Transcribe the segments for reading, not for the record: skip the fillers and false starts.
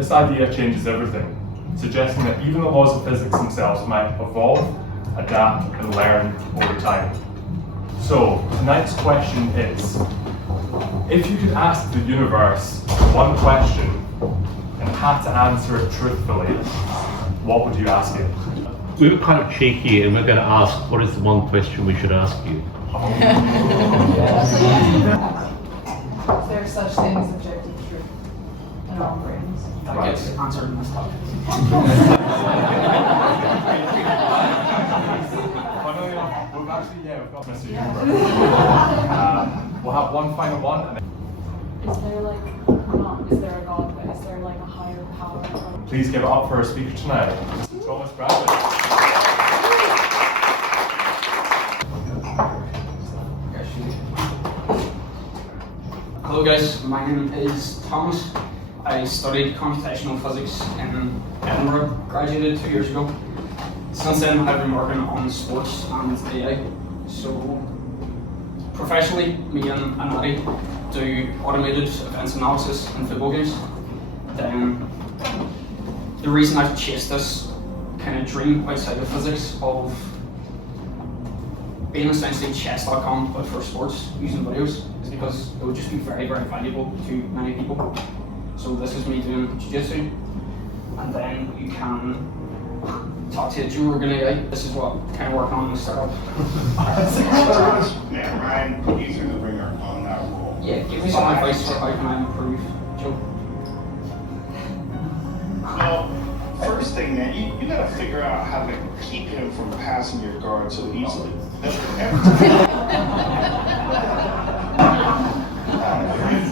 This idea changes everything, suggesting that even the laws of physics themselves might evolve, adapt, and learn over time. So, tonight's question is, if you could ask the universe one question and had to answer it truthfully, what would you ask it? We were kind of cheeky and we're going to ask, what is the one question we should ask you? Is there such thing as objective truth in our own brains? That gets answered in this topic. We've got Mr. Universe. We'll have one final one. And then Is there is there a God, but is there like a higher power? please give it up for our speaker tonight, Mr. Thomas Bradley. Hello guys, my name is Thomas. I studied computational physics in Edinburgh, graduated 2 years ago. Since then I've been working on sports and AI. So professionally, me and Maddie do automated events analysis in football games. Then the reason I've chased this kind of dream outside of physics of being essentially chess.com but for sports using videos is because it would just be very, very valuable to many people. So this is me doing jiu-jitsu, and then you can talk to a Joe Rogan AI. This is what I'm kind of working on in the startup. Man, Ryan, put you through the ringer on that role. Yeah, give me some advice for how can I improve, Joe. Well, first thing, man, you gotta figure out how to keep him from passing your guard so easily. Every time.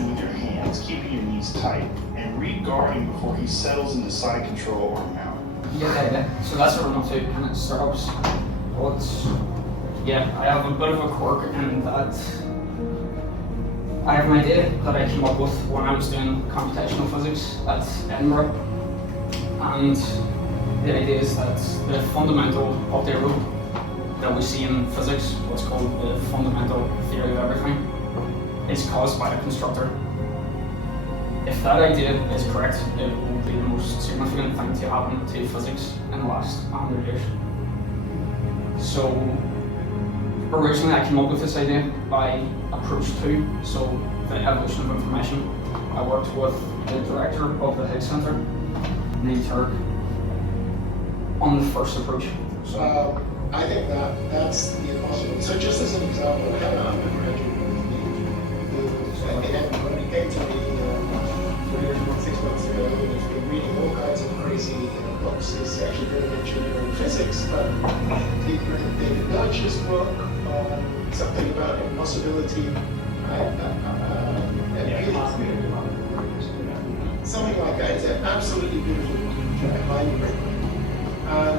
With your hands, keeping your knees tight, and re-guarding before he settles into side control or mount. Yeah. So that's what I'm up to, kind of startups. But yeah, I have a bit of a quirk in that I have an idea that I came up with when I was doing computational physics at Edinburgh. And the idea is that the fundamental update rule that we see in physics, what's called the fundamental theory of everything, is caused by a constructor. If that idea is correct, it will be the most significant thing to happen to physics in the last 100 years. So originally I came up with this idea by approach 2, so the evolution of information. I worked with the director of the Higgs Center, named Turk, on the first approach. So I think that's the impossible. So just as an example, I had an undergraduate when he came to me 6 months ago, and he's been reading all kinds of crazy books. He's actually been an engineer in physics, but he read David Deutsch's book on something about impossibility. Something like that. It's an absolutely beautiful book. I highly recommend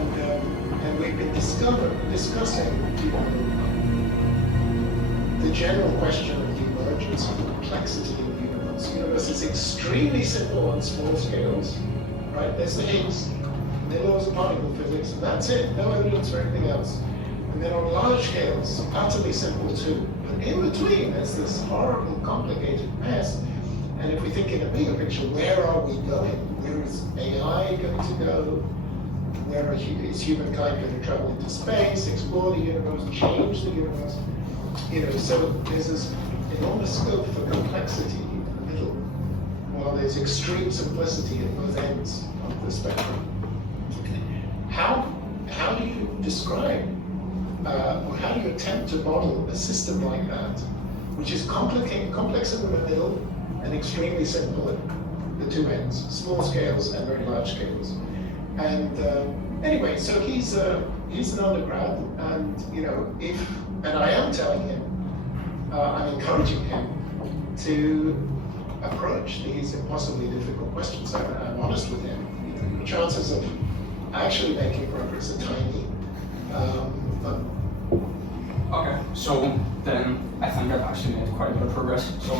it. And we've been discussing the general question of the emergence of complexity in the universe. The universe is extremely simple on small scales, right? There's the Higgs, the laws of particle physics, and that's it. No evidence for anything else. And then on large scales, utterly simple too. But in between, there's this horrible, complicated mess. And if we think in a bigger picture, where are we going? Where is AI going to go? Where is humankind going to travel into space, explore the universe, change the universe? So there's this enormous scope for complexity in the middle, while there's extreme simplicity at both ends of the spectrum. How do you describe, or how do you attempt to model a system like that, which is complex in the middle and extremely simple at the two ends, small scales and very large scales? And anyway, so he's an undergrad, and and I am telling him, I'm encouraging him to approach these impossibly difficult questions. I'm honest with him. The chances of actually making progress are tiny. Okay, so then I think I've actually made quite a bit of progress. So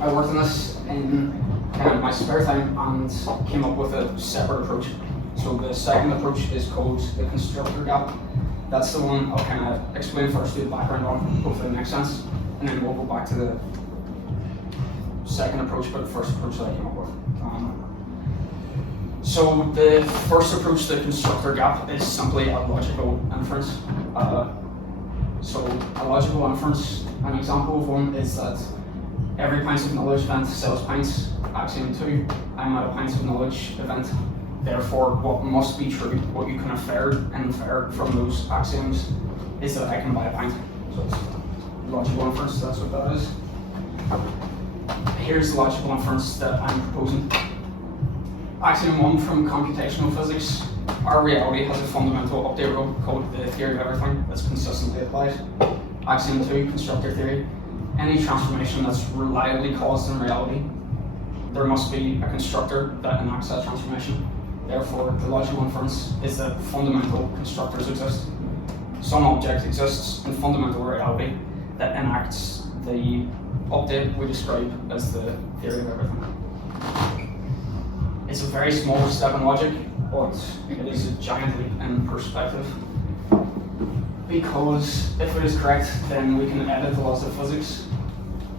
I worked on this in kind of my spare time and came up with a separate approach. So the second approach is called the constructor gap. That's the one I'll kind of explain first, do the background on, hopefully it makes sense, and then we'll go back to the second approach, but the first approach that I came up with. So the first approach, the constructor gap, is simply a logical inference. So a logical inference, an example of one is that every Pints of Knowledge event sells pints. Axiom 2, I'm at a Pints of Knowledge event. Therefore, what must be true, what you can infer from those axioms, is that I can buy a pint. So it's logical inference, that's what that is. Here's the logical inference that I'm proposing. Axiom 1 from computational physics. Our reality has a fundamental update rule called the theory of everything that's consistently applied. Axiom 2, constructor theory. Any transformation that's reliably caused in reality, there must be a constructor that enacts that transformation. Therefore, the logical inference is that fundamental constructors exist. Some object exists in fundamental reality that enacts the update we describe as the theory of everything. It's a very small step in logic, but it is a giant leap in perspective. Because if it is correct, then we can edit the laws of physics.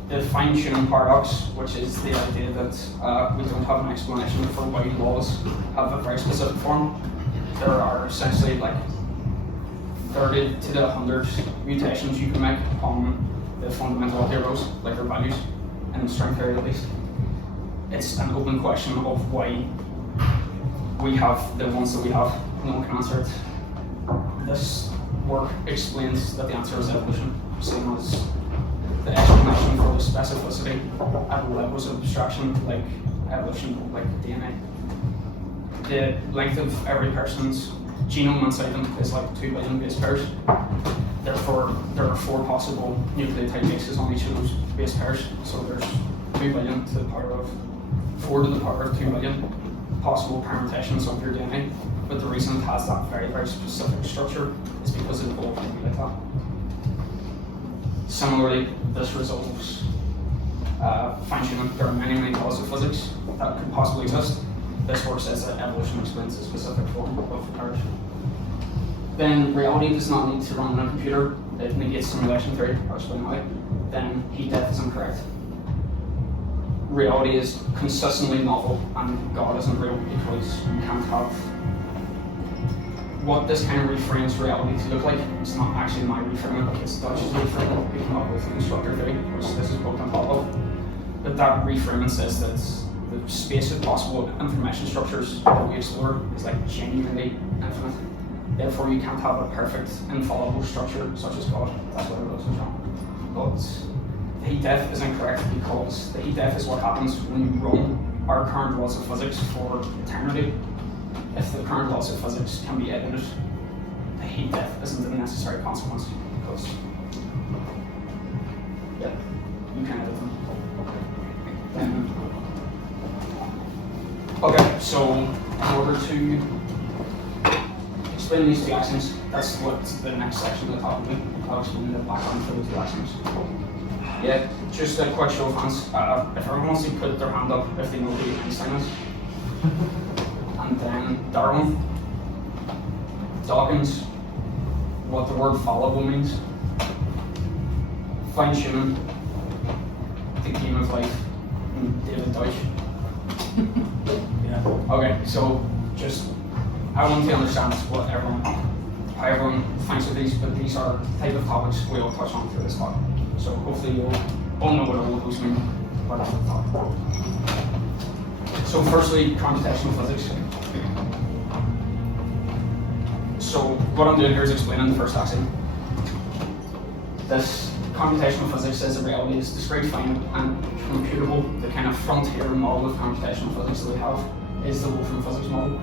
The fine-tuning paradox, which is the idea that we don't have an explanation for why laws have a very specific form. There are essentially like 30 to the 100 mutations you can make on the fundamental update rules, like their values, in string theory at least. It's an open question of why we have the ones that we have. No one can answer it. This work explains that the answer is evolution, same as the explanation for the specificity at levels of abstraction, like evolution, like DNA. The length of every person's genome inside them is like 2 billion base pairs. Therefore, there are 4 possible nucleotide bases on each of those base pairs. So there's 2 billion to the power of 4 to the power of 2 billion possible permutations of your DNA. But the reason it has that very, very specific structure is because it evolved like that. Similarly, this resolves fine-tuning. There are many, many laws of physics that could possibly exist. This work says that evolution explains a specific form of marriage. Then reality does not need to run on a computer. It negates simulation theory, I'll explain why. Then heat death is incorrect. Reality is consistently novel, and God isn't real because you can't have what this kind of reframes reality to look like. It's not actually my reframing, it's Dutch's reframing. We come up with constructor theory, which this is built on top of. But that reframing says that the space of possible information structures that we explore is like genuinely infinite. Therefore, you can't have a perfect, infallible structure such as God. That's what it looks like. But the heat death is incorrect because the heat death is what happens when you run our current laws of physics for eternity. If the current laws of physics can be edited, the heat death isn't a necessary consequence because you can edit them. Okay, so in order to explain these 2 axioms, that's what the next section of the talk will be. I'll explain the background for the 2 axioms. Yeah, just a quick show of hands. If everyone wants to put their hand up if they know who Einstein is. And then Darwin, Dawkins, what the word fallible means, fine-tuning, the game of life, and David Deutsch. Yeah. Okay, so just I want to understand how everyone thinks of these, but these are the type of topics we all touch on through this talk. So hopefully you'll all know what all of those mean by the talk. So firstly, computational physics. So what I'm doing here is explaining the first axiom. This computational physics says that reality is discrete, finite, and computable. The kind of frontier model of computational physics that we have is the Wolfram Physics model.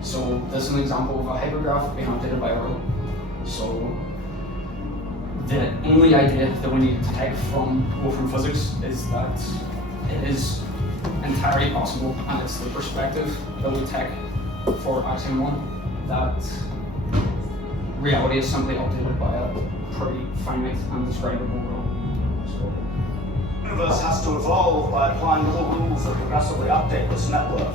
So this is an example of a hypergraph being updated by Gödel. So the only idea that we need to take from Wolfram Physics is that it is entirely possible, and it's the perspective that we take for axiom 1, that reality is simply updated by a pretty finite and describable world. So, the universe has to evolve by applying all rules that progressively update this network.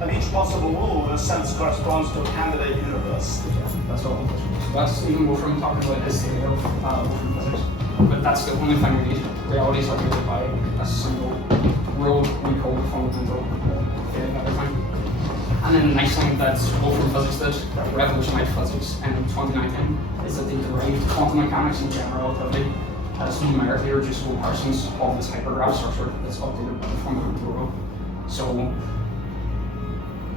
And each possible rule, in a sense, corresponds to a candidate universe. that's all. So that's even Wolfram talking about his theory of Wolfram Physics. But that's the only thing we need. Reality is updated by a single rule we call the fundamental theory of everything. And then the nice thing that Wolfram Physics did, that revolutionized physics in 2019, is that they derived quantum mechanics and general relativity as numerically reducible versions of this hypergraph structure that's updated by the fundamental rule. So,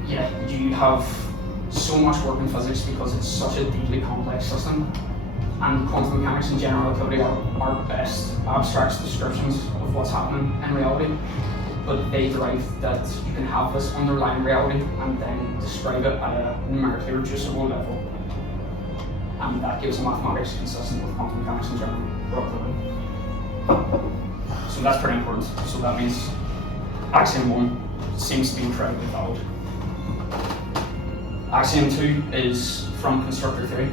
yeah, you have so much work in physics because it's such a deeply complex system, and quantum mechanics and general relativity are best abstract descriptions of what's happening in reality. But they derive that you can have this underlying reality and then describe it at a numerically reducible level. And that gives mathematics consistent with quantum mechanics and general relativity. So that's pretty important. So that means axiom 1 seems to be incredibly valid. Axiom 2 is from constructor theory.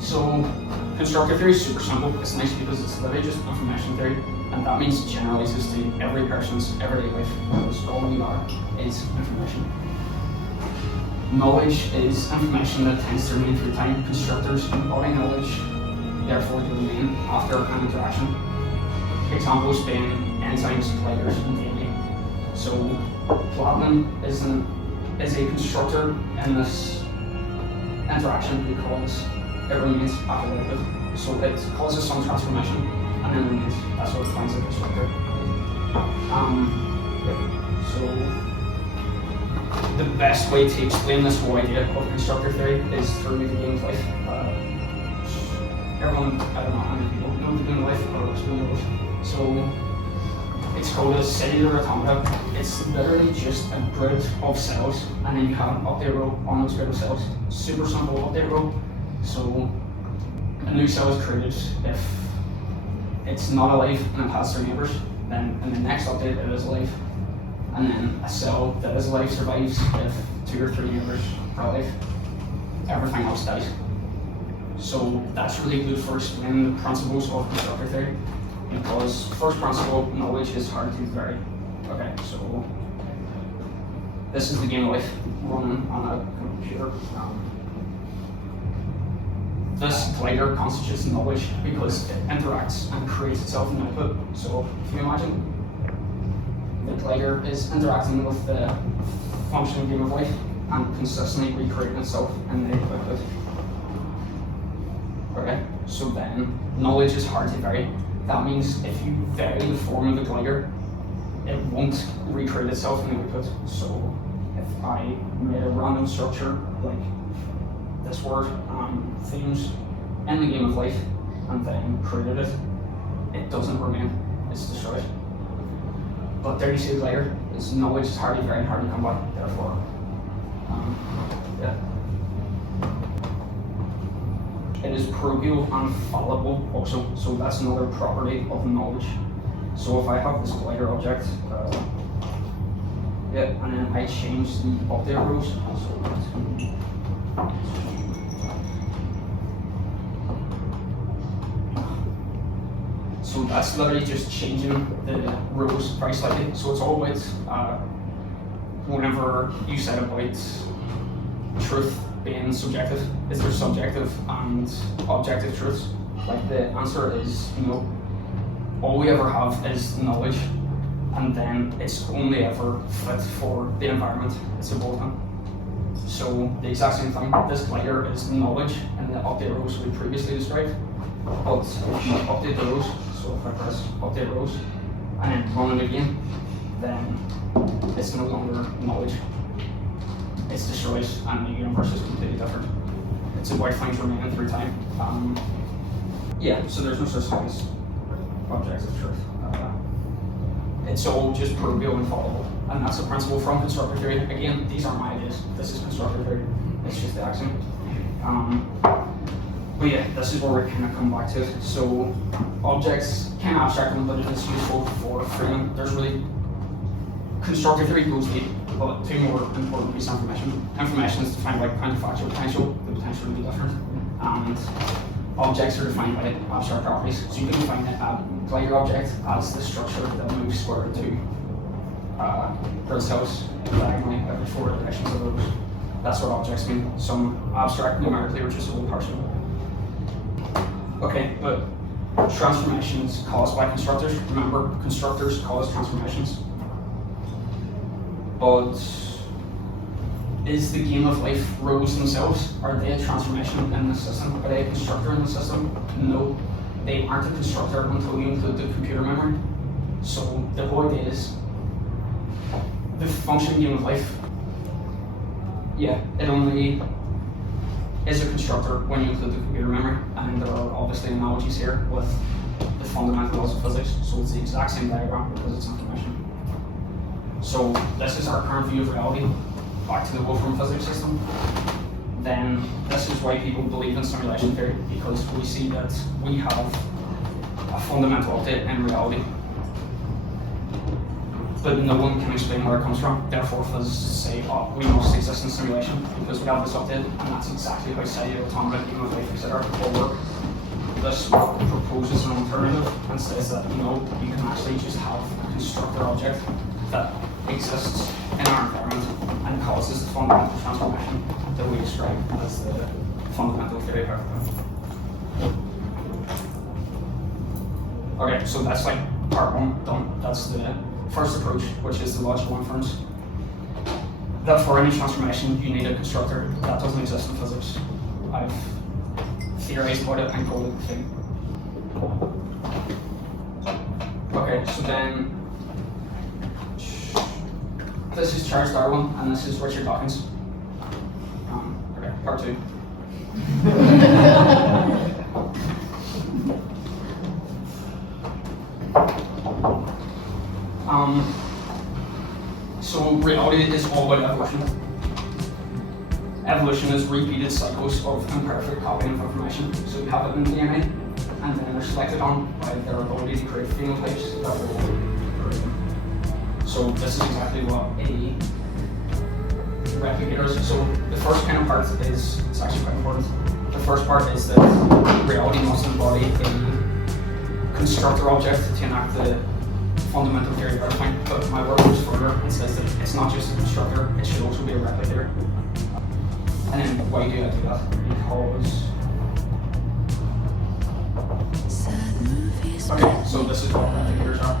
So constructor theory is super simple. It's nice because it's literally just information theory. And that means it generalizes to every person's everyday life, because all we are is information. Knowledge is information that tends to remain through time. Constructors embody knowledge, therefore they remain after an interaction. Examples being enzymes, lighters, and DNA. So platinum is a constructor in this interaction because it remains after the liquid. So it causes some transformation and then remains. That's what defines a constructor. So the best way to explain this whole idea of constructor theory is through the game of life. Everyone, I don't know how many people know the game of life, but everyone knows. So it's called a cellular automata. It's literally just a grid of cells, and then you have an update row on those grid of cells. Super simple update row. So a new cell is created if it's not alive and it has 3 neighbors, then in the next update it is alive. And then a cell that is alive survives if 2 or 3 neighbors are alive. Everything else dies. So that's really good for explaining the principles of constructor theory, because first principle, knowledge is hard to vary. Okay, so this is the game of life running on a computer. This glider constitutes knowledge because it interacts and creates itself an output. So if you imagine, the glider is interacting with the functioning game of life and consistently recreating itself in the output. Okay, so then knowledge is hard to vary. That means if you vary the form of the glider, it won't recreate itself in the output. So if I made a random structure like this word, themes, in the game of life, and then created it, it doesn't remain, it's destroyed. But there you see the glider, its knowledge is hard to vary and hard to come by, therefore, yeah. It is probable and fallible also, so that's another property of knowledge. So if I have this glider object, and then I change the update rows, so that's literally just changing the rows very slightly. So it's all about, whenever you said about truth being subjective, is there subjective and objective truths? Like the answer is no. All we ever have is knowledge, and then it's only ever fit for the environment it's involved in. So the exact same thing, this glider is knowledge in the update rows we previously described, but if you update the rows, so if I press update rows and then run it again, then it's no longer knowledge. It's destroyed and the universe is completely different. It's about things remaining through time. So there's no such thing as objective truth. It's all just probable and fallible. And that's the principle from constructor theory. Again, these aren't my ideas. This is constructor theory. It's just the axiom. But yeah, this is where we kind of come back to it. So objects can abstract them, but it is useful for framing. There's really, constructor theory goes deep, but 2 more important pieces of information. Information is defined by counterfactual potential, the potential to be different. And objects are defined by abstract properties. So you can define a glider object as the structure that moves square root 2 grid cells diagonally every 4 iterations of those. That's what objects mean, some abstract numerically reducible partial. Okay, but transformations caused by constructors. Remember, constructors cause transformations. But is the game of life rows themselves? Are they a transformation in the system? Are they a constructor in the system? No, they aren't a constructor until you include the computer memory. So the whole idea is the function game of life. Yeah, it only is a constructor when you include the computer memory, and there are obviously analogies here with the fundamental laws of physics. So it's the exact same diagram because it's information. So this is our current view of reality. Back to the Wolfram Physics system. Then this is why people believe in simulation theory, because we see that we have a fundamental update in reality, but no one can explain where it comes from. Therefore, physicists say, oh, we must exist in simulation because we have this update, and that's exactly how cellular atomic game of life, etc. will work. This proposes an alternative and says that you can actually just have a constructor object that exists in our environment and causes the fundamental transformation that we describe as the fundamental theory of everything. Okay, so that's like part one done. That's the first approach, which is the logical inference. That for any transformation you need a constructor. That doesn't exist in physics. I've theorized about it and called it the thing. Okay, so then this is Charles Darwin and this is Richard Dawkins. Okay, part two. So reality is all about evolution. Evolution is repeated cycles of imperfect copying of information. So we have it in DNA, and then they're selected on by their ability to create phenotypes that will create them. So this is exactly what a replicator is. So the first kind of part is, it's actually quite important. The first part is that reality must embody a constructor object to enact the fundamental theory of everything, but my work goes further and says that it's not just a constructor, it should also be a replicator. And then why do I do that? Because okay, so this is what replicators are.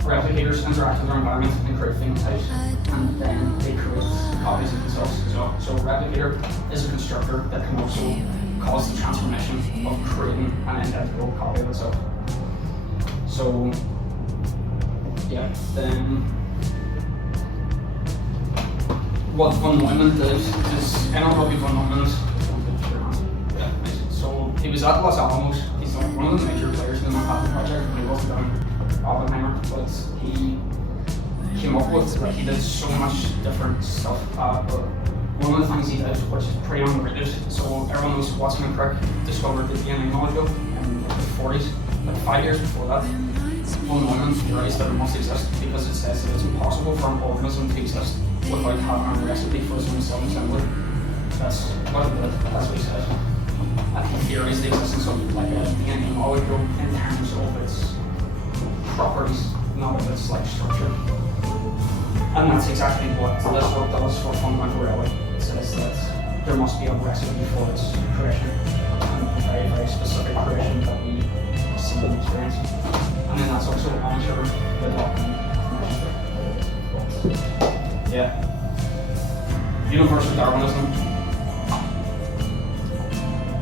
Replicators interact with their environment and create phenotypes, and then they create copies of themselves as well. So a replicator is a constructor that can also cause the transformation of creating an identical copy of itself. So yeah, then what von Neumann did is, I don't know if von Neumann, yeah, so he was at Los Alamos. He's like one of the major players in the Manhattan Project, and he wasn't done Oppenheimer, but he came up with, like, he did so much different stuff, but one of the things he did, which is pretty underrated, so everyone knows Watson and Crick discovered the DNA molecule in the 40s, like 5 years before that. Von Neumann theorized that it must exist because it says that it's impossible for an organism to exist without having a recipe for its own cell assembly. That's what it did, that's what he said. And he theorized the existence of like a DNA molecule in terms of its properties, not of its like structure. And that's exactly what this work does for fundamental reality. It says that there must be a recipe for its creation, and a very, very specific creation that we see and experience. And then that's also answered with information. Yeah. Universal Darwinism.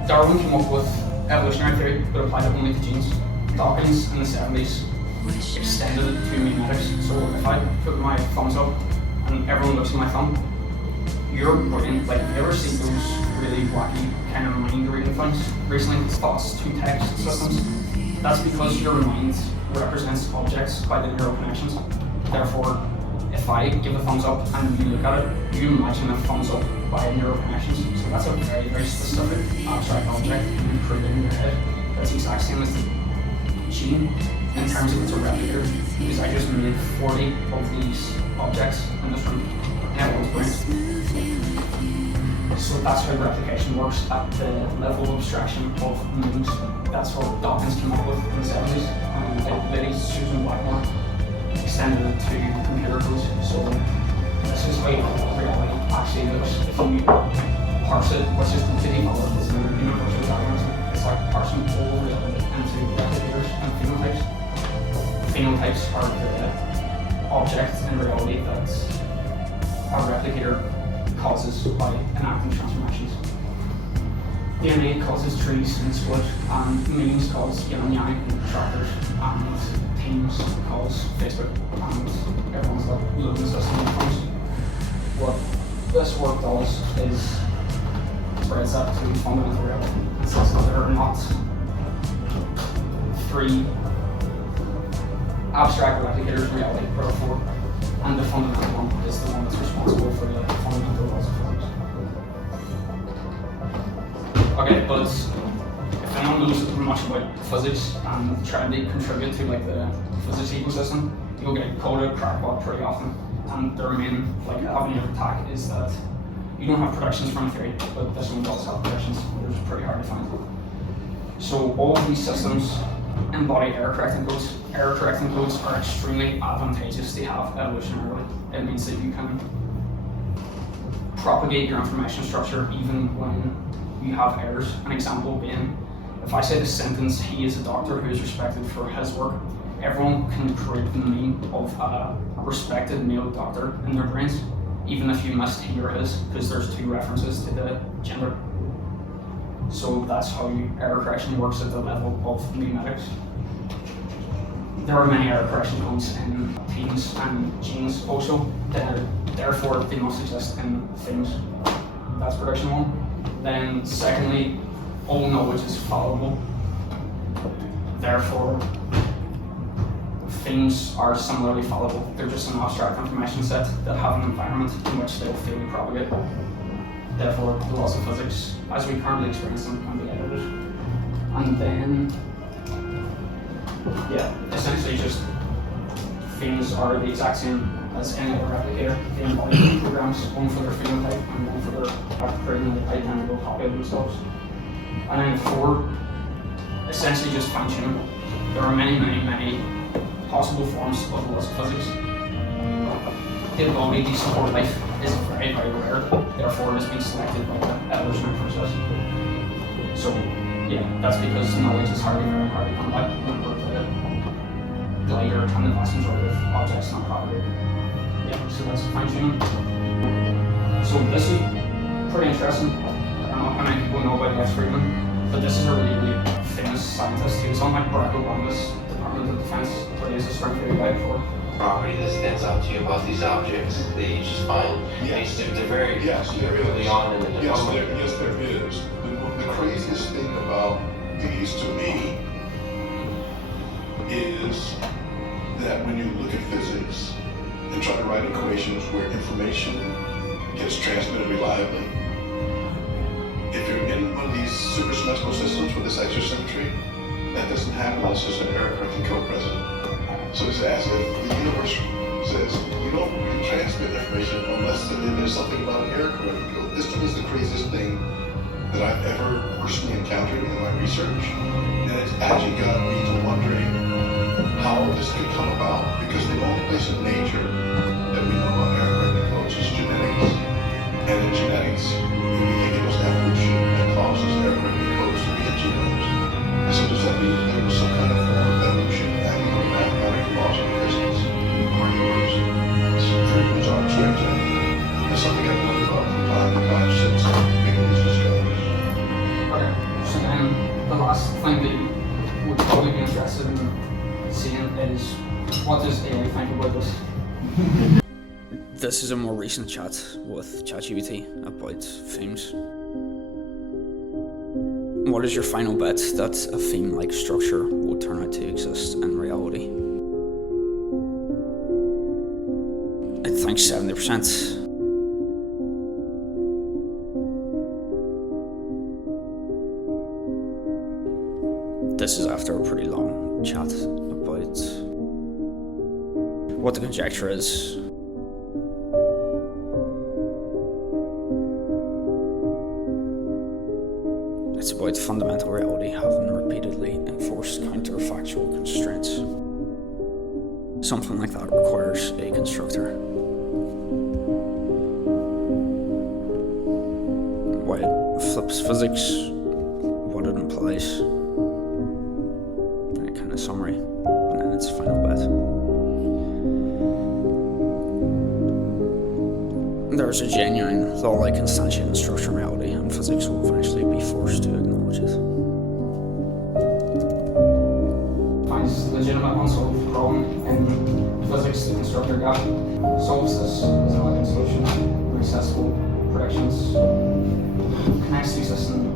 Darwin came up with evolutionary theory, but applied it only to genes. Dawkins in the 70s extended it to memetics. So if I put my thumbs up and everyone looks at my thumb, your brain, like, have you ever seen those really wacky kind of mind reading things? Recently, thoughts to text systems. That's because your mind represents objects by the neural connections. Therefore, if I give a thumbs up and you look at it, you imagine a thumbs up by neural connections. So that's a very, very specific abstract object you create in your head. That's the exact same as the gene in terms of it's a replicator, because I just made 40 of these objects in this room in everyone's brain. So that's how replication works at the level of abstraction of moons. That's what Dawkins came up with in the 70s, and Lady Susan Blackmore extended it to computer codes. So this is how reality actually looks if you parse it, which is completely valid. It's in universal Darwinism. It's like parsing all reality into replicators and phenotypes. Phenotypes are the objects in reality that a replicator causes by enacting transformations. DNA causes trees and split, and memes cause yin and yang and constructors, and temes cause Facebook, and everyone's like living system becomes. What this work does is spreads that to fundamental reality and says that there are not three abstract replicators of reality, therefore, and the fundamental one is the one that's responsible for the fundamental laws of physics. Okay, but if anyone knows much about physics and trying to contribute to like the physics ecosystem, you'll get called a crackpot pretty often. And their main like avenue of attack is that you don't have predictions from a theory, but this one does have predictions, which is pretty hard to find. So all of these systems embody error correcting codes. Error correcting codes are extremely advantageous to have evolutionarily. It means that you can propagate your information structure even when you have errors. An example being, if I say the sentence, "he is a doctor who is respected for his work," everyone can create the meaning of a respected male doctor in their brains, even if you missed he or his, because there's two references to the gender. So that's how error correction works at the level of memetics. There are many error correction codes in temes and genes also, therefore they must exist in Femes. That's prediction one. Then secondly, all knowledge is fallible. Therefore, Femes are similarly fallible. They're just an abstract information set that have an environment in which they'll freely propagate. Therefore, the laws of physics, as we currently experience them, can be edited. And then, essentially just Femes are the exact same as any other replicator. They embody programs, one for their phenotype and one for their creating the identical copy of themselves. And then four, essentially just fine-tuning. There are many possible forms of the laws of physics. The ability to support life is very rare, therefore it has been selected by the evolutionary process. So that's because knowledge is very hard to come by whenever the lighter and the vast majority of objects not propagated. So that's fine-tuning. So this is pretty interesting. I don't know how many people know about Lex Friedman, but this is a really famous scientist. He was on like Barack Obama's Department of Defense, where he has a string theory guide for property that stands out to you about these objects that you just find they're very early on in the development. Yes, there is. The craziest thing about these to me is that when you look at physics and try to write equations where information gets transmitted reliably, if you're in one of these supersymmetrical systems with this exosymmetry, that doesn't happen unless there's an error correcting code present. So it's as if the universe says, you don't really transmit information unless there's something about an error correcting code. This is the craziest thing that I've ever personally encountered in my research. And it's actually got me to wondering how this could come about, because the only place in nature that we know about error correcting codes is genetics. And in genetics, we think it was evolution that causes error correcting codes to be in genomes. And so does that mean that there was some kind of form of evolution acting on mathematical laws of physics or yours? It's very bizarre, strange idea. It's something I've wondered about from time to time since making these discoveries. Okay, so then the last thing that you would probably be interested in seeing is, what does AI think about this? This is a more recent chat with ChatGPT about Femes. What is your final bet that a theme-like structure will turn out to exist in reality? It thinks 70%. This is after a pretty long chat about what the conjecture is. It's about fundamental reality having repeatedly enforced counterfactual constraints. Something like that requires a constructor. Why it flips physics, what it implies, and a kind of summary, and then its final bet. there's a genuine law-like instantiating structure in reality, and physics will eventually be forced to acknowledge it. Finds legitimate unsolved problem in physics, the constructor gap, solves this as an elegant solution, accessible predictions, connects to existing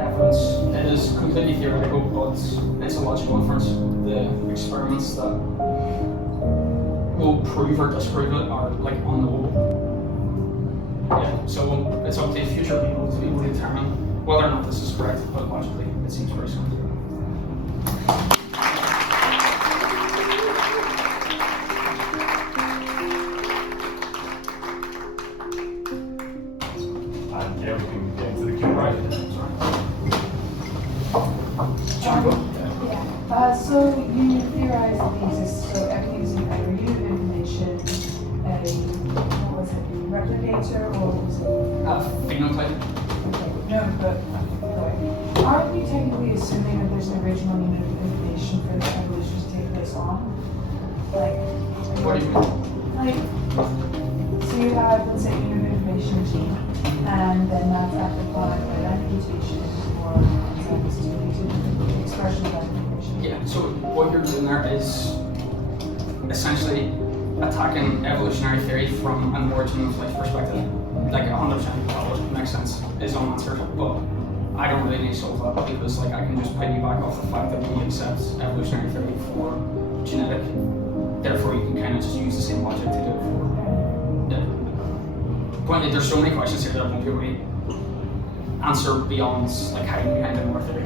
evidence. It is completely theoretical, but it's a logical inference. The experiments that will prove or disprove it are like unknowable. Yeah, so it's up to future people to be able to determine whether or not this is correct, but logically it seems very simple. And yeah, we can get into the Q&A. Right. So you theorize that the exist, so everything is either a unit of information, what was it, a replicator, or was it? Phenotype. Okay, no, but aren't we technically assuming that there's an original unit of information for the evolution to take place on? Like, What do you mean? like, so you have, let's say, unit of information gene, and then that's amplified by that mutation or enzymes to lead to the expression of that information. Yeah, so what you're doing there is essentially attacking evolutionary theory from an origin of life perspective. Like 100% valid, makes sense, is unanswered, but I don't really need to solve that because like I can just piggyback off the fact that we accept evolutionary theory for genetic, therefore you can kind of just use the same logic to do it for. Point, there's so many questions here that I won't be able to answer beyond like hiding behind the more theory.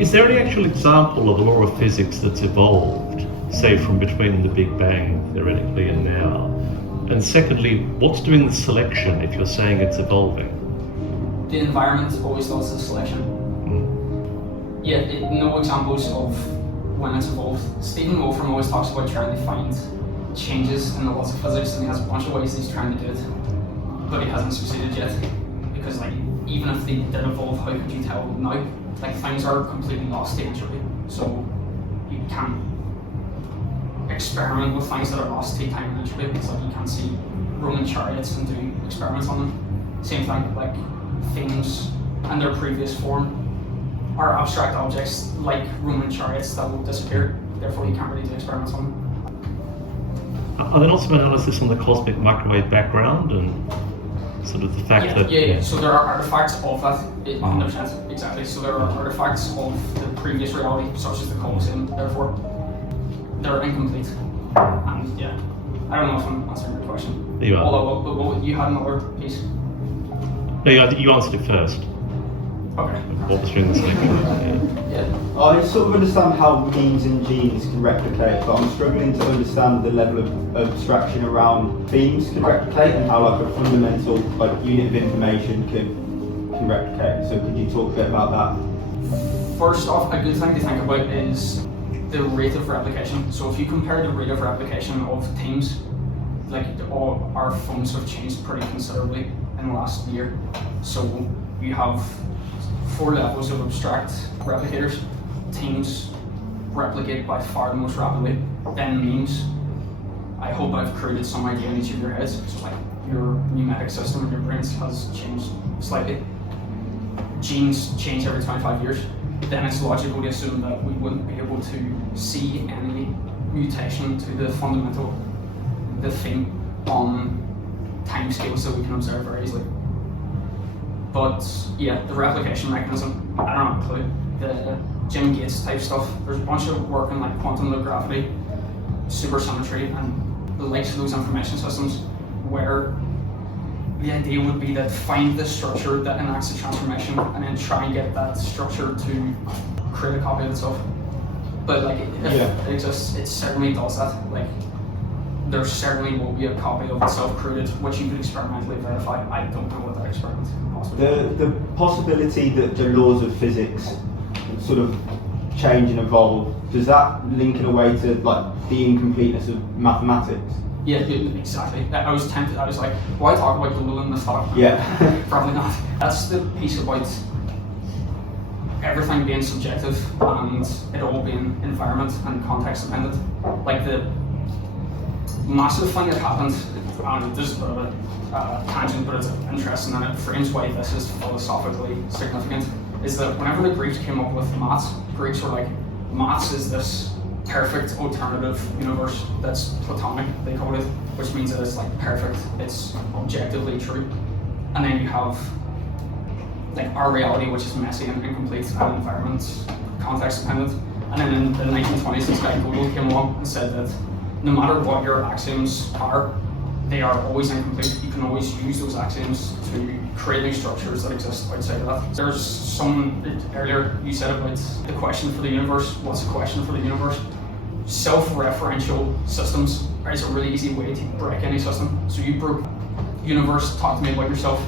Is there any actual example of a law of physics that's evolved, say from between the Big Bang, theoretically, and now? And secondly, what's doing the selection if you're saying it's evolving? The environment always does the selection. Yeah, no examples of when it's evolved. Stephen Wolfram always talks about trying to find changes in the laws of physics, and he has a bunch of ways he's trying to do it, but he hasn't succeeded yet. Because like, even if they did evolve, how could you tell now? Like, things are completely lost to entropy, so you can't experiment with things that are lost to time and entropy. It's like you can't see Roman chariots and do experiments on them. Same thing, like Femes and their previous form are abstract objects like Roman chariots that will disappear, therefore you can't really do experiments on them. Are there not some analysis on the cosmic microwave background and sort of the fact that... Yeah. So there are artifacts of that, 100%, exactly. So there are artifacts of the previous reality, such as the Colosseum, therefore they're incomplete. And yeah, I don't know if I'm answering your question. You are. Although, you had another piece. No, you answered it first. Okay. What was during the selection? Yeah. I sort of understand how means and genes can replicate, but I'm struggling to understand the level of abstraction around themes can replicate and how like a fundamental like unit of information can replicate. So could you talk a bit about that? First off, a good thing to think about is the rate of replication. So if you compare the rate of replication of temes, like all our phones have changed pretty considerably in the last year. So you have 4 levels of abstract replicators. Temes replicate by far the most rapidly, then memes. I hope I've created some idea in each of your heads. So like your pneumatic system in your brains has changed slightly. Genes change every 25 years. Then it's logical to assume that we wouldn't be able to see any mutation to the fundamental, the theme on time scales that we can observe very easily. But yeah, the replication mechanism, I don't have a clue. The Jim Gates type stuff, there's a bunch of work in like quantum loop gravity, supersymmetry, and the likes of those information systems where the idea would be that find the structure that enacts the transformation and then try and get that structure to create a copy of itself. But like, if it exists, it certainly does that. Like, there certainly will be a copy of itself created, which you could experimentally verify. I don't know what that experiment possibly is. The possibility that the laws of physics sort of change and evolve, does that link in a way to like the incompleteness of mathematics? Yeah, exactly. I was tempted, I was like, why talk about Gödel in this talk? Yeah. Probably not. That's the piece about everything being subjective and it all being environment and context dependent. Like massive thing that happened, and this is a bit of a tangent, but it's interesting and it frames why this is philosophically significant, is that whenever the Greeks came up with maths, Greeks were like, maths is this perfect alternative universe that's platonic, they call it, which means that it's like perfect, it's objectively true. And then you have like our reality, which is messy and incomplete and environment context dependent. And then in the 1920s, this guy Gödel came along and said that no matter what your axioms are, they are always incomplete. You can always use those axioms to create new structures that exist outside of that. There's some, earlier you said about the question for the universe. What's the question for the universe? Self-referential systems is a really easy way to break any system. So you broke universe, talk to me about yourself,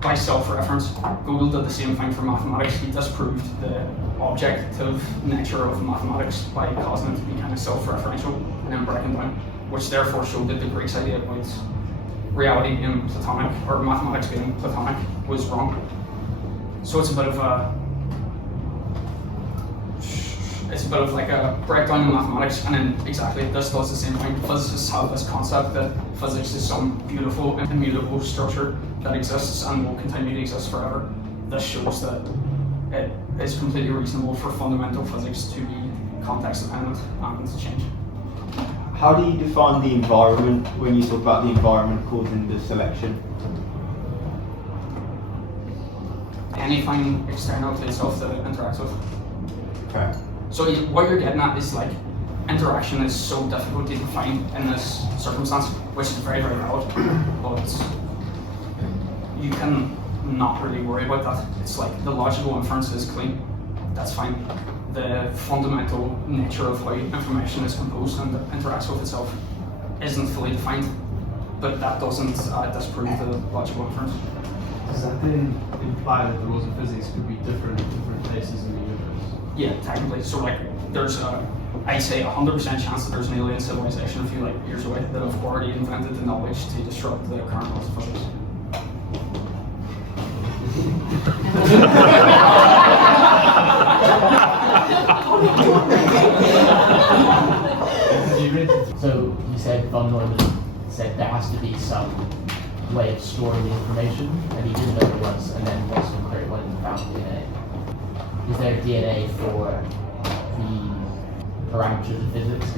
by self-reference. Gödel did the same thing for mathematics. He disproved the objective nature of mathematics by causing it to be kind of self-referential and then breaking down, which therefore showed that the Greeks' idea about reality being platonic, or mathematics being platonic, was wrong. So it's a bit of like a breakdown in mathematics, and then exactly this does the same thing. Physicists have this concept that physics is some beautiful immutable structure that exists and will continue to exist forever. This shows that it is completely reasonable for fundamental physics to be context dependent and to change. How do you define the environment when you talk about the environment causing the selection? Anything external to itself that it interacts with. Okay. So what you're getting at is like interaction is so difficult to define in this circumstance, which is very, very valid, but you can not really worry about that. It's like the logical inference is clean, that's fine. The fundamental nature of how information is composed and interacts with itself isn't fully defined, but that doesn't disprove the logical inference. Does that then imply that the laws of physics could be different in different places in the universe? Yeah, technically. So like, there's I'd say 100% chance that there's an alien civilization a few light years away that have already invented the knowledge to disrupt the current laws of physics. So you said von Neumann said there has to be some way of storing the information, and he didn't know there was, and then once we created one and found DNA. Is there DNA for the parameters of physics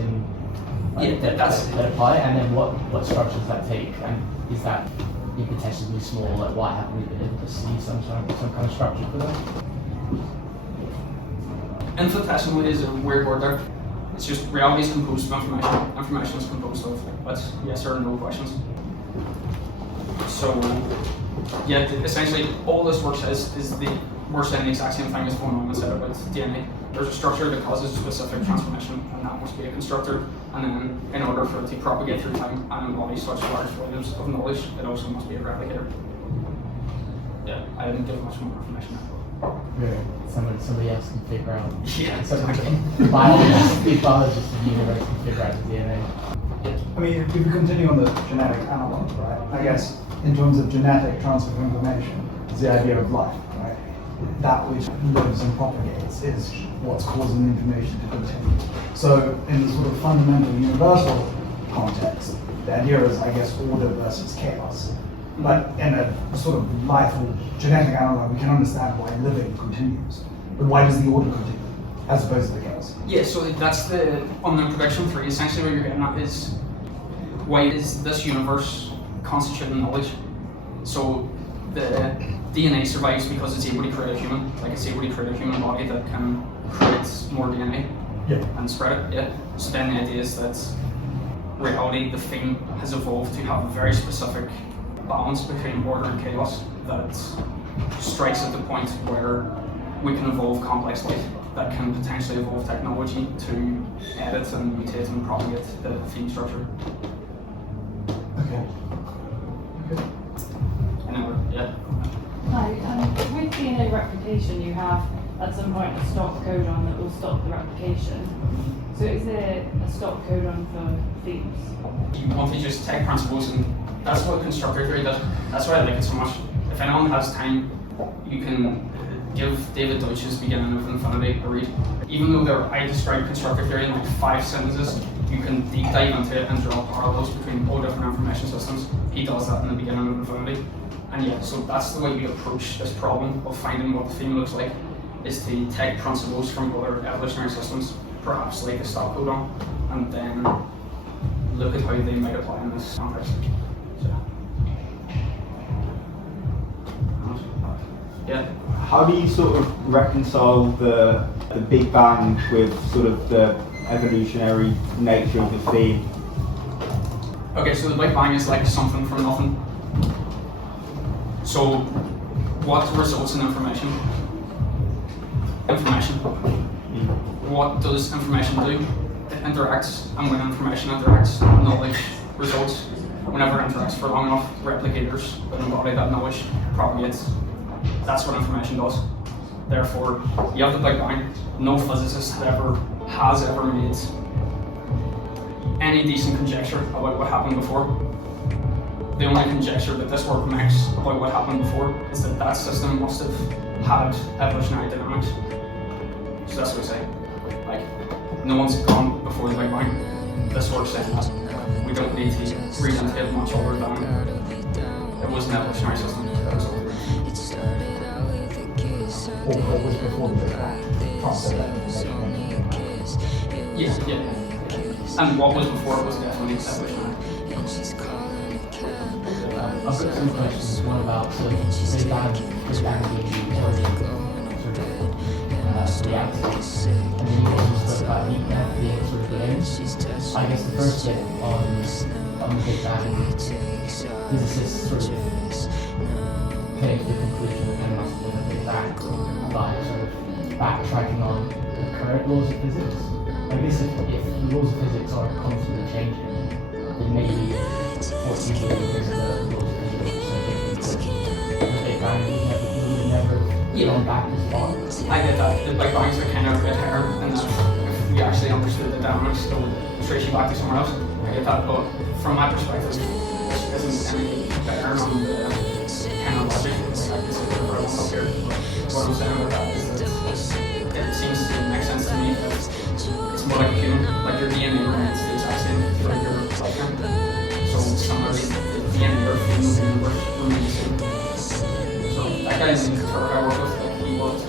that apply? And then what structures does that take? And is that infinitesimally small? Like, why haven't we been able to see some kind of structure for that? Infinitesimally is a weird word there. It's just reality is composed of information. Information is composed of yes or no questions. So yeah, essentially all this work says is we're saying the exact same thing as von Neumann said about DNA. There's a structure that causes a specific transformation, and that must be a constructor. And then, in order for it to propagate through time and embody such large volumes of knowledge, it also must be a replicator. Yeah, I didn't give much more information. Somebody else can figure out. Yeah, exactly. Biologists in the universe can figure out the DNA. I mean, if we continue on the genetic analog, right? I guess in terms of genetic transfer of information, is the idea of life, right? That which lives and propagates is what's causing the information to continue. So in the sort of fundamental universal context, the idea is, I guess, order versus chaos. But in a sort of life or genetic analog, we can understand why living continues. But why does the order continue, as opposed to the chaos? Yeah, so that's on the prediction 3, essentially what you're getting at is, why is this universe constituting knowledge? So the DNA survives because it's able to create a human, like it's able to create a human body that can create more DNA and spread it. Yeah. So then the idea is that reality, the theme, has evolved to have a very specific balance between order and chaos that strikes at the point where we can evolve complex life that can potentially evolve technology to edit and mutate and propagate the theme structure. Okay. Hi, with DNA replication, you have at some point a stop codon that will stop the replication. So is there a stop codon for themes? You want to just take principles, and that's what constructor theory does. That's why I like it so much. If anyone has time, you can give David Deutsch's Beginning of Infinity a read. Even though I describe constructor theory in like 5 sentences, you can deep dive into it and draw parallels between all different information systems. He does that in the beginning of Infinity. And yeah, so that's the way we approach this problem of finding what the theme looks like, is to take principles from other evolutionary systems, perhaps like a stop codon, and then look at how they might apply in this context. So, yeah. How do you sort of reconcile the Big Bang with sort of the evolutionary nature of the theme? Okay, so the Big Bang is like something from nothing. So, what results in information? Information. What does information do? It interacts, and when information interacts, knowledge results. Whenever it interacts for long enough, replicators that embody that knowledge propagates. That's what information does. Therefore, you have the Big Bang. No physicist has ever made any decent conjecture about what happened before. The only conjecture that this work makes about what happened before is that that system must have had evolutionary dynamics. So that's what we say. Like, no one's gone before the Big Bang. This work's saying that. We don't need to read into it much other than it was an evolutionary system. Or was before the Big Bang. Yeah. And what was before it was definitely evolutionary. I've got some questions. One about Big Bang being sort of reality, and then you also spoke about heat map being sort of the end. I guess the first bit on the Big Bang, physicists sort of came to the conclusion that there must have been a Big Bang by sort of backtracking on the current laws of physics. I guess if the laws of physics are constantly changing, then maybe 14 billion years ago, the laws of physics were so different that the Big Bang would never gone back as far. I get that. The Big Bangs are kind of a bit higher, and that if we actually understood the dynamics, it would trace you back to somewhere else. I get that, but from my perspective, this isn't any better on the kind of logic. Like, I can sit there for a while up here. What I'm saying with that is that it seems to make sense to me that it's more like a human. Like, your DNA remains the exact same throughout your lifetime. So similarly, the DNA of humans in the universe remains the same. So that guy is in control I work with. He was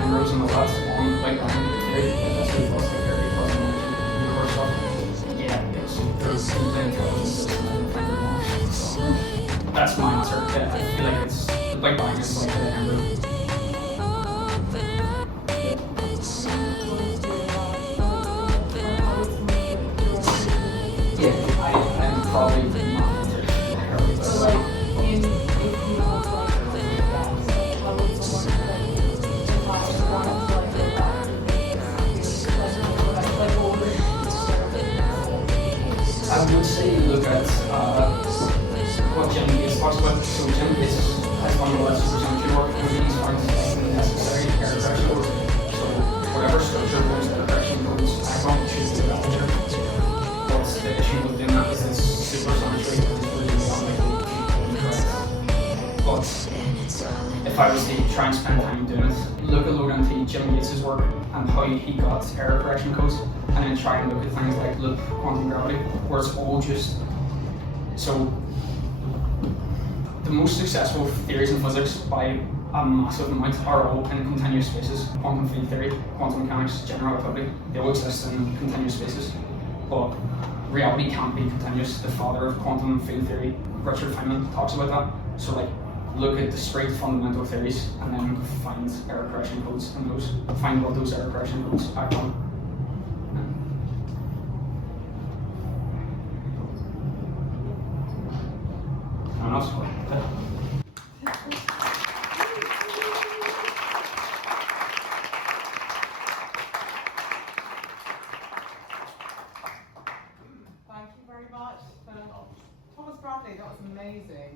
and Rose and the last on Big Bang theory. That's what he was like there. He was in the universe stuff. Yeah, there's something so that's my answer. Yeah, I feel like it's the Big Bang is like the embryo. Yeah, I'm probably not entirely. So like in if you have like how would someone I would say look at what Jim Gates talks about. So Jim Gates has one of the lessons for geometry work, and these aren't necessary error correction codes. So whatever structure goes in the correction codes, I don't choose the aperture. But the issue with doing that is it's super symmetry and it's really unlikely to be correct. But if I was to try and spend time doing it, look a load into Jim Gates' work and how he got error correction codes, and then try and look at things like loop quantum gravity, where it's all just so. The most successful theories in physics by a massive amount are all in continuous spaces. Quantum field theory, quantum mechanics, general relativity, they all exist in continuous spaces. But reality can't be continuous. The father of quantum field theory, Richard Feynman, talks about that. So like, look at discrete fundamental theories and then find error correction codes in those. Find what those error correction codes act on. Anyone else? Thank you very much. Thomas Bradley, that was amazing.